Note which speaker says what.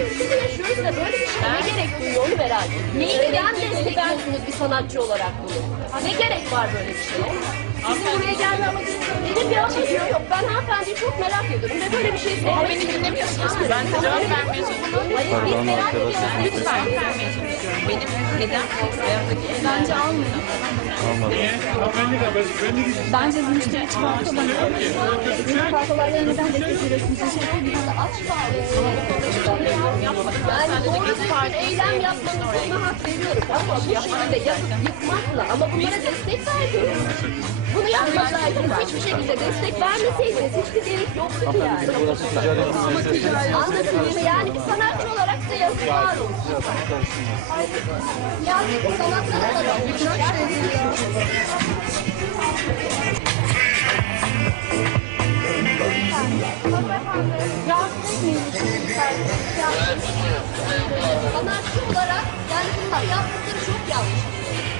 Speaker 1: Dolayısıyla böyle bir şey ne gerek duyuyor onu merak ediyorum.
Speaker 2: Neyi
Speaker 1: Neden destekliyorsunuz bir sanatçı olarak bunu? Ne gerek var böyle bir şeye? Sizin buraya gelme amacınız Benim bir amacım yok. Ben hanımefendiyi çok merak ediyorum ve böyle bir şey
Speaker 2: Ama beni dinlemiyorsunuz ki. Ben de cevap vermeye çalışıyorum.
Speaker 1: Hayır biz merak ediyoruz.
Speaker 3: arkadaşlar.
Speaker 1: Lütfen.
Speaker 2: Cevap vermeye çalışıyorum. Benim neden da bence almıyor.
Speaker 3: Almadım.
Speaker 4: Bence bu müşteri çikolatalar Büyük kahkalarla neden destekliyorsunuz?
Speaker 1: Aç bağlı. Yani doğru bir eylem yapmanızı hak veriyorum. Ama bu şekilde yıkmakla ama bunlara destek vermiyoruz. Bunu yapmasaydınız hiçbir şekilde destek vermeseydiniz hiçbir gerek yoktu ki yani. Mı? Yani sanatçı olarak da yazıklar olsun. Yani sanatlara Sanatçı olarak yani bunlar yaptıkları çok yanlış.